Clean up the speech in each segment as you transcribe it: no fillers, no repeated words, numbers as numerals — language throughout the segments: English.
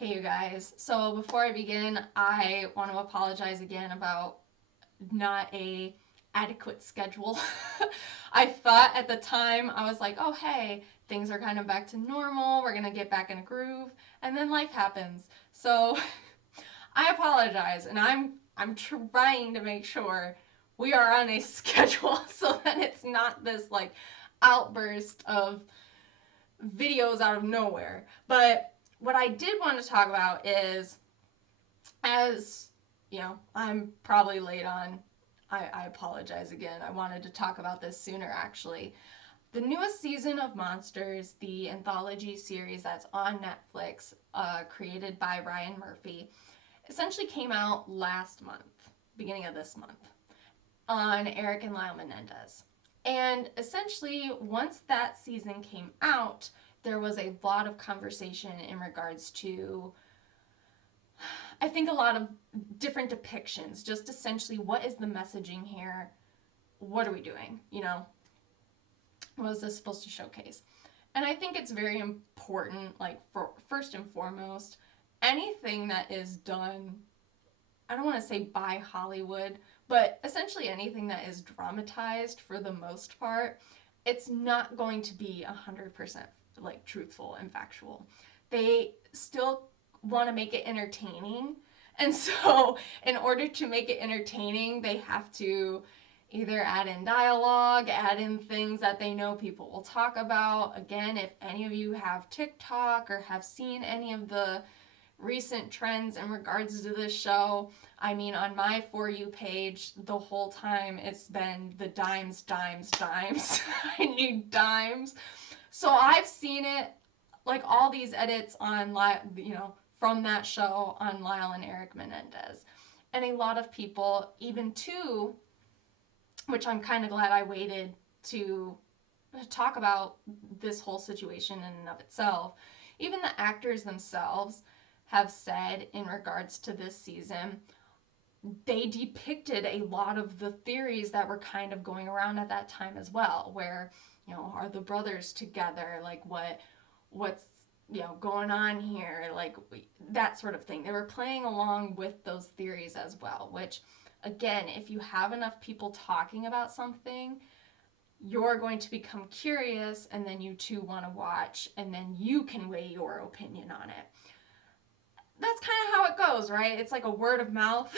Hey you guys. So before I begin, I want to apologize again about not a adequate schedule. I thought at the time I was like, "Oh, hey, things are kind of back to normal. We're going to get back in a groove." And then life happens. So I apologize and I'm trying to make sure we are on a schedule so that it's not this like outburst of videos out of nowhere. But what I did want to talk about is, as you know, I'm probably late on. I apologize again. I wanted to talk about this sooner, actually. The newest season of Monsters, the anthology series that's on Netflix, created by Ryan Murphy, essentially came out last month, beginning of this month, on Eric and Lyle Menendez. And essentially, once that season came out, there was a lot of conversation in regards to, I think, a lot of different depictions. Just essentially, what is the messaging here? What are we doing? What is this supposed to showcase? And I think it's very important, like, for first and foremost, anything that is done, I don't want to say by Hollywood, but essentially anything that is dramatized for the most part, it's not going to be 100% like truthful and factual. They still want to make it entertaining. And so, in order to make it entertaining, they have to either add in dialogue, add in things that they know people will talk about. Again, if any of you have TikTok or have seen any of the recent trends in regards to this show, I mean, on my For You page, the whole time it's been the dimes, dimes, dimes. I need dimes. So I've seen it, like all these edits on, from that show on Lyle and Eric Menendez. And a lot of people, even too, which I'm kind of glad I waited to talk about this whole situation in and of itself, even the actors themselves have said in regards to this season, they depicted a lot of the theories that were kind of going around at that time as well, where, are the brothers together? Like, what's going on here? Like, that sort of thing. They were playing along with those theories as well, which, again, if you have enough people talking about something, you're going to become curious, and then you too want to watch, and then you can weigh your opinion on it. That's kind of how it goes, right? It's like a word of mouth.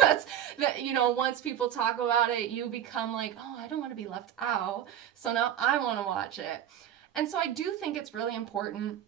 That's that, once people talk about it, you become like, oh, I don't want to be left out. So now I want to watch it. And so I do think it's really important,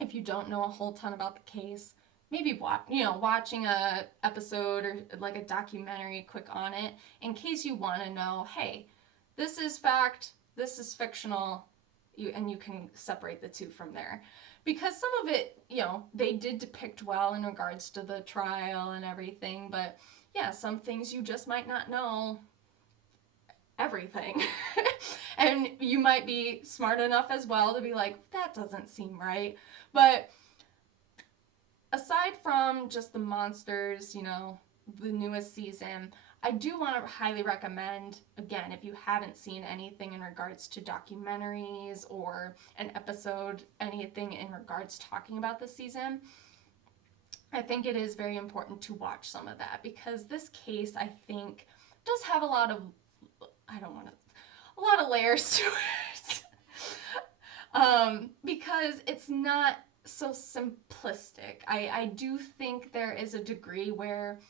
if you don't know a whole ton about the case, maybe watching a episode or like a documentary quick on it, in case you want to know, hey, this is fact, this is fictional, and you can separate the two from there. Because some of it, they did depict well in regards to the trial and everything, but yeah, some things you just might not know everything. And you might be smart enough as well to be like, that doesn't seem right. But aside from just the monsters, the newest season, I do want to highly recommend, again, if you haven't seen anything in regards to documentaries or an episode, anything in regards to talking about this season, I think it is very important to watch some of that, because this case, I think, does have a lot of, I don't want to, a lot of layers to it. Because it's not so simplistic. I do think there is a degree where,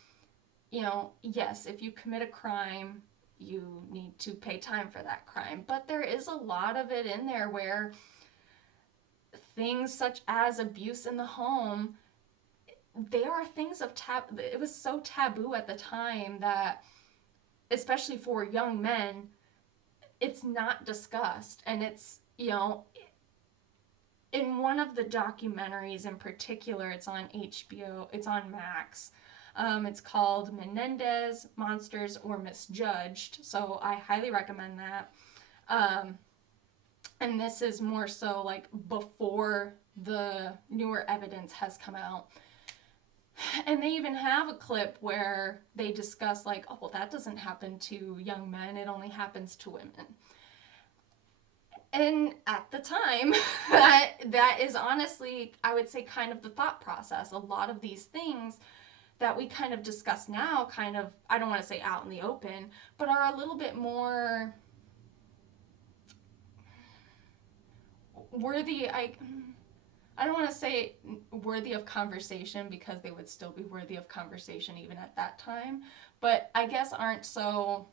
yes, if you commit a crime, you need to pay time for that crime. But there is a lot of it in there where things such as abuse in the home, they are things of it was so taboo at the time that, especially for young men, it's not discussed. And it's, in one of the documentaries in particular, it's on HBO, it's on Max. It's called Menendez, Monsters, or Misjudged. So I highly recommend that. And this is more so like before the newer evidence has come out. And they even have a clip where they discuss, like, oh, well, that doesn't happen to young men, it only happens to women. And at the time, that is honestly, I would say, kind of the thought process. A lot of these things that we kind of discuss now, kind of, I don't want to say out in the open, but are a little bit more worthy. I don't want to say worthy of conversation, because they would still be worthy of conversation even at that time, but I guess aren't so,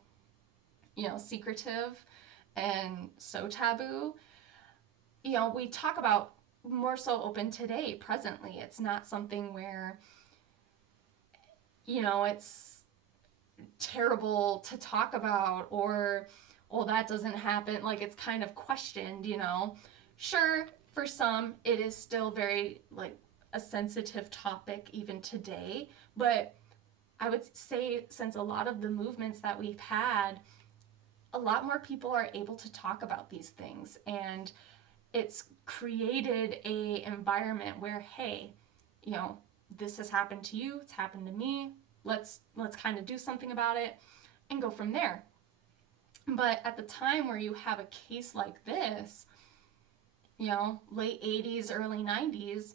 secretive and so taboo. We talk about more so open today, presently. It's not something where, it's terrible to talk about, or, well, that doesn't happen. Like, it's kind of questioned. Sure, for some, it is still very, like, a sensitive topic even today, but I would say, since a lot of the movements that we've had, a lot more people are able to talk about these things, and it's created a environment where, hey, you know this has happened to you, it's happened to me, let's kind of do something about it and go from there. But at the time where you have a case like this, late 80s, early 90s,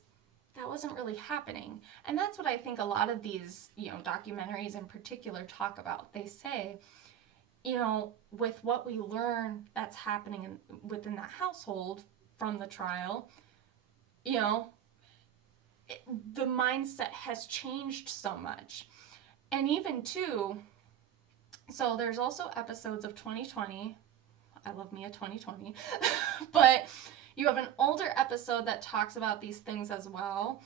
that wasn't really happening. And that's what I think a lot of these, documentaries in particular talk about. They say, with what we learn that's happening within that household from the trial, you know, the mindset has changed so much. And even too, so there's also episodes of 2020. I love me a 2020. But you have an older episode that talks about these things as well.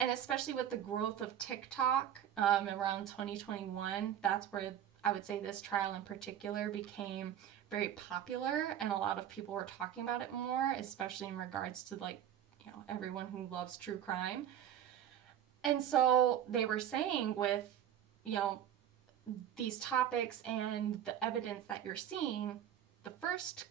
And especially with the growth of TikTok around 2021, that's where I would say this trial in particular became very popular, and a lot of people were talking about it more, especially in regards to, like, everyone who loves true crime. And so they were saying, with, you know, these topics and the evidence that you're seeing, the first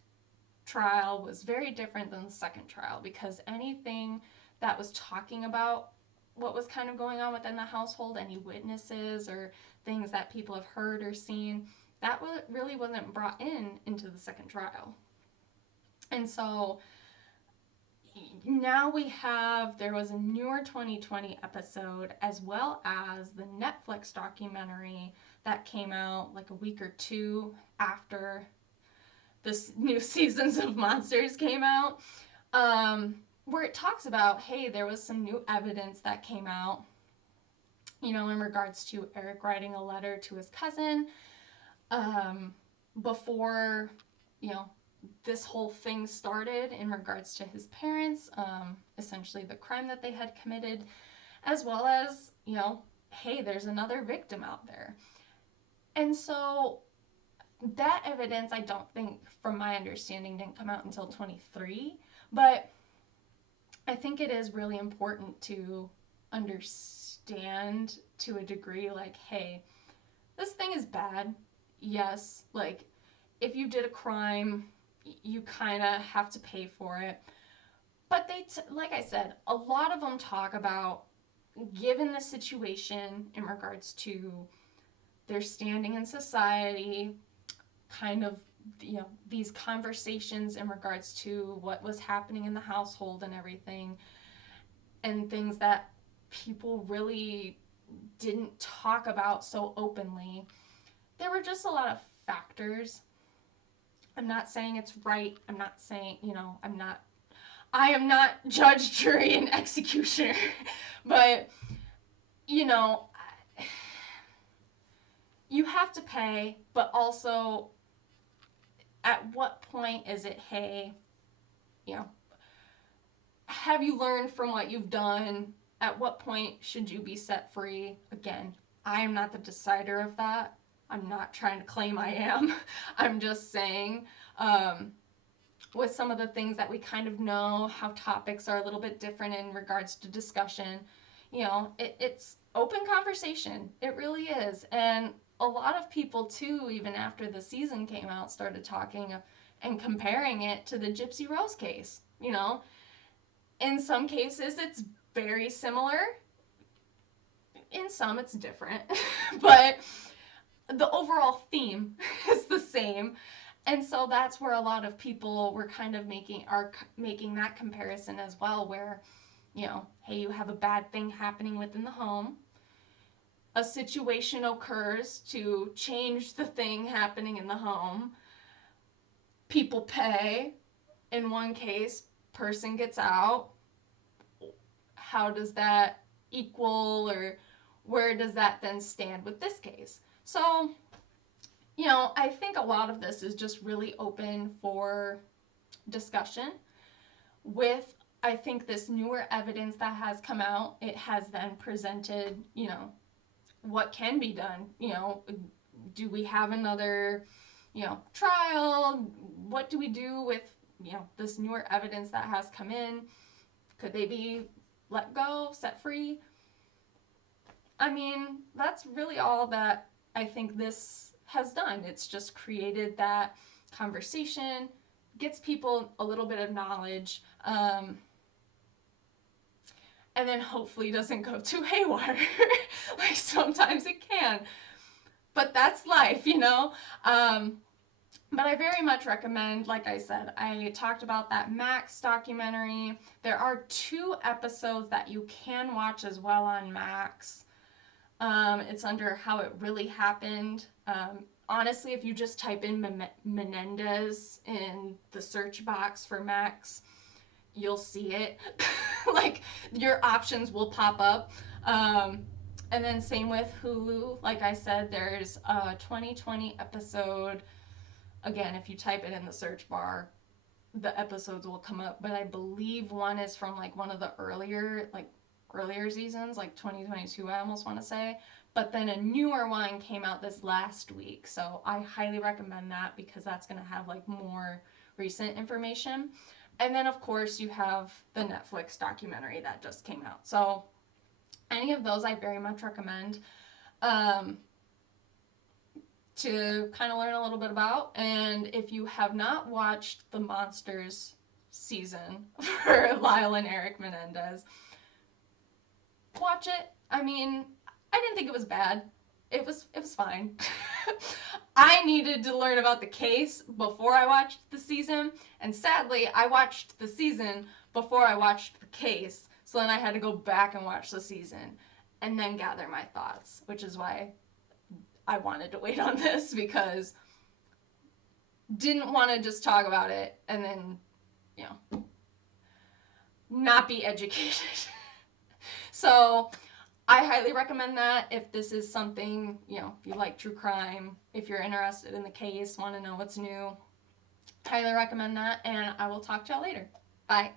trial was very different than the second trial, because anything that was talking about what was kind of going on within the household, any witnesses or things that people have heard or seen, that really wasn't brought into the second trial. And so now there was a newer 2020 episode, as well as the Netflix documentary that came out like a week or two after this new seasons of Monsters came out, where it talks about, hey, there was some new evidence that came out, in regards to Eric writing a letter to his cousin before, you know, this whole thing started in regards to his parents, essentially the crime that they had committed, as well as, hey, there's another victim out there. And so that evidence, I don't think, from my understanding, didn't come out until 23, but I think it is really important to understand to a degree, like, hey, this thing is bad. Yes, like, if you did a crime, you kind of have to pay for it. But like I said, a lot of them talk about, given the situation in regards to their standing in society, kind of, these conversations in regards to what was happening in the household and everything, and things that people really didn't talk about so openly. There were just a lot of factors. I'm not saying it's right. I'm not saying, I am not judge, jury, and executioner. But, you know, you have to pay, but also, at what point is it, hey, you know, have you learned from what you've done? At what point should you be set free? Again, I am not the decider of that. I'm not trying to claim I am. I'm just saying, with some of the things that we kind of know, how topics are a little bit different in regards to discussion, it's open conversation. It really is. And a lot of people, too, even after the season came out, started talking and comparing it to the Gypsy Rose case. In some cases, it's very similar. In some, it's different. But the overall theme is the same. And so that's where a lot of people were kind of making that comparison as well, where, hey, you have a bad thing happening within the home, a situation occurs to change the thing happening in the home, people pay, in one case, person gets out. How does that equal, or where does that then stand with this case? So, I think a lot of this is just really open for discussion. With, I think, this newer evidence that has come out, it has then presented, what can be done. Do we have another, trial? What do we do with, this newer evidence that has come in? Could they be let go, set free? I mean, that's really all that I think this has done. It's just created that conversation, gets people a little bit of knowledge, and then hopefully doesn't go too haywire. Like sometimes it can. But that's life, But I very much recommend, like I said, I talked about that Max documentary. There are 2 episodes that you can watch as well on Max. It's under How It Really Happened. Honestly, if you just type in Menendez in the search box for Max, you'll see it. Like, your options will pop up. And then same with Hulu. Like I said, there's a 2020 episode. Again, if you type it in the search bar, the episodes will come up. But I believe one is from like one of the earlier seasons, like 2022, I almost want to say. But then a newer one came out this last week. So I highly recommend that because that's going to have like more recent information. And then, of course, you have the Netflix documentary that just came out. So any of those I very much recommend to kind of learn a little bit about. And if you have not watched the Monsters season for Lyle and Eric Menendez, watch it. I mean, I didn't think it was bad. It was fine. I needed to learn about the case before I watched the season, and sadly, I watched the season before I watched the case. So then I had to go back and watch the season and then gather my thoughts, which is why I wanted to wait on this, because didn't want to just talk about it and then, not be educated. So I highly recommend that if this is something, if you like true crime, if you're interested in the case, want to know what's new, highly recommend that, and I will talk to y'all later. Bye.